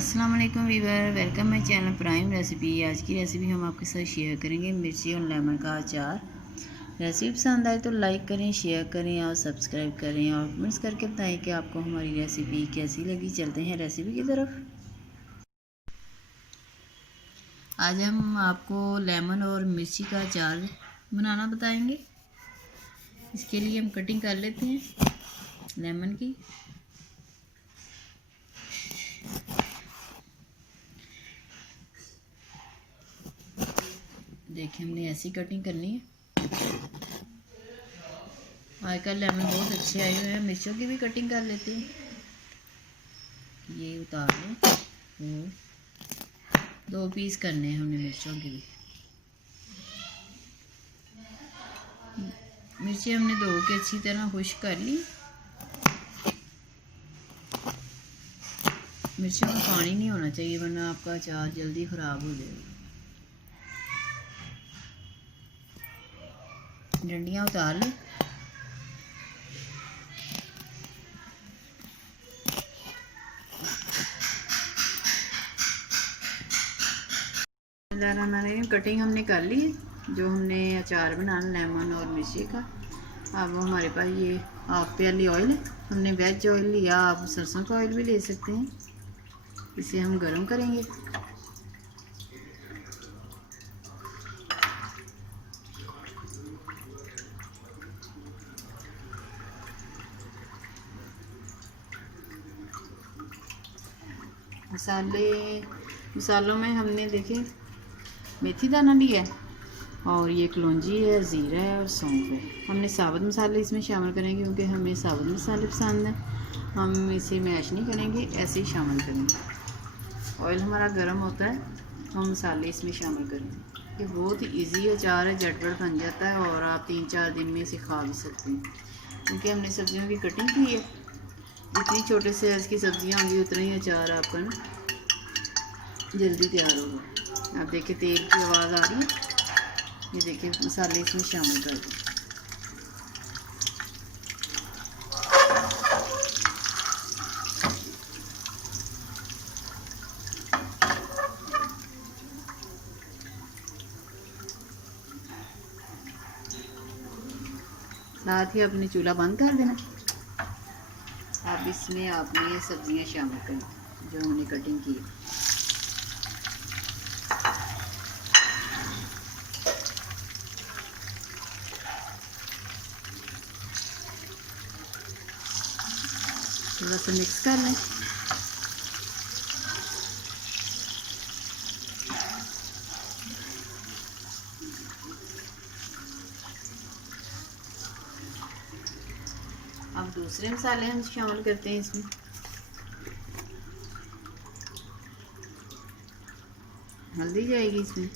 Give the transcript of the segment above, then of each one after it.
अस्सलाम वालेकुम viewer, welcome my channel prime recipe. आज की रेसिपी हम आपके साथ शेयर करेंगे मिर्ची और लेमन का अचार। रेसिपी पसंद आए तो लाइक करें, शेयर करें और सब्सक्राइब करें और कमेंट्स करके बताएं कि आपको हमारी रेसिपी कैसी लगी। चलते हैं रेसिपी की तरफ। आज हम आपको लेमन और मिर्ची का अचार बनाना बताएंगे। इसके लिए हम कटिंग कर लेते हैं लेमन की। देखिए, हमने ऐसी कटिंग करनी है। आजकल लेमन बहुत अच्छे आए हुए हैं। मिर्चों की भी कटिंग कर लेते हैं। ये उतार लें और 2 पीस करने हैं हमने मिर्चों के भी। मिर्ची हमने धो के अच्छी तरह खुश्क कर ली। मिर्चों में पानी नहीं होना चाहिए वरना आपका अचार जल्दी ख़राब हो जाएगा। डंडियाँ उतार लें। कटिंग हमने कर ली है। जो हमने अचार बनाना लेमन और मिर्ची का। अब हमारे पास ये हाफ प्याली ऑयल है। हमने वेज ऑयल लिया, आप सरसों का ऑयल भी ले सकते हैं। इसे हम गरम करेंगे। मसालों में हमने देखे मेथी दाना लिया है और ये कलौंजी है, ज़ीरा है और सौंफ है। हमने साबुत मसाले इसमें शामिल करेंगे क्योंकि हमें साबुत मसाले पसंद हैं। हम इसे मैश नहीं करेंगे, ऐसे ही शामिल करेंगे। ऑयल हमारा गर्म होता है, हम मसाले इसमें शामिल करेंगे। ये बहुत ही ईजी अचार है, झटपट बन जाता है और आप 3-4 दिन में इसे खा भी सकते हैं क्योंकि हमने सब्जियों की कटिंग की है। जितनी छोटे साइज़ की सब्जियां होंगी उतना ही अचार आपका ना जल्दी तैयार होगा। आप देखिए तेल की आवाज़ आ रही है। ये देखिए मसाले इसमें शामिल कर दें। साथ ही अपने चूल्हा बंद कर देना। अब इसमें आपने ये सब्जियां शामिल करें जो हमने कटिंग की है। थोड़ा सा मिक्स कर लें। अब दूसरे मसाले हम शामिल करते हैं इसमें। हल्दी जाएगी इसमें।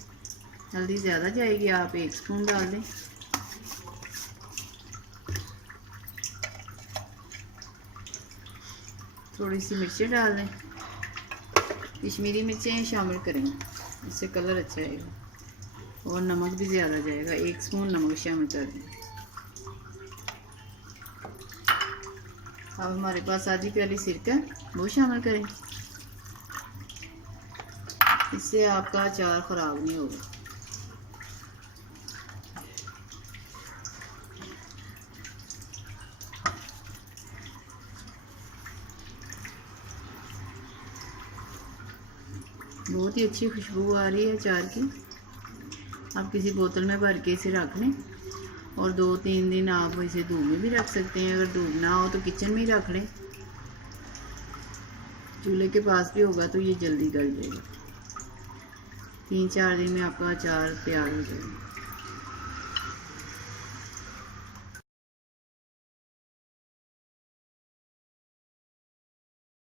हल्दी ज़्यादा जाएगी, आप 1 स्पून डाल दें। थोड़ी सी मिर्ची डाल दें। कश्मीरी मिर्चें शामिल करेंगे, इससे कलर अच्छा आएगा और नमक भी ज़्यादा जाएगा। 1 स्पून नमक शामिल कर दें। अब हमारे पास आधी प्याली सिरका वो शामिल करें। इससे आपका अचार ख़राब नहीं होगा। बहुत ही अच्छी खुशबू आ रही है अचार की। आप किसी बोतल में भर के इसे रख लें और 2-3 दिन आप इसे धूप में भी रख सकते हैं। अगर धूप ना हो तो किचन में ही रख लें। चूल्हे के पास भी होगा तो ये जल्दी गल जाएगा। 3-4 दिन में आपका अचार तैयार हो जाएगा।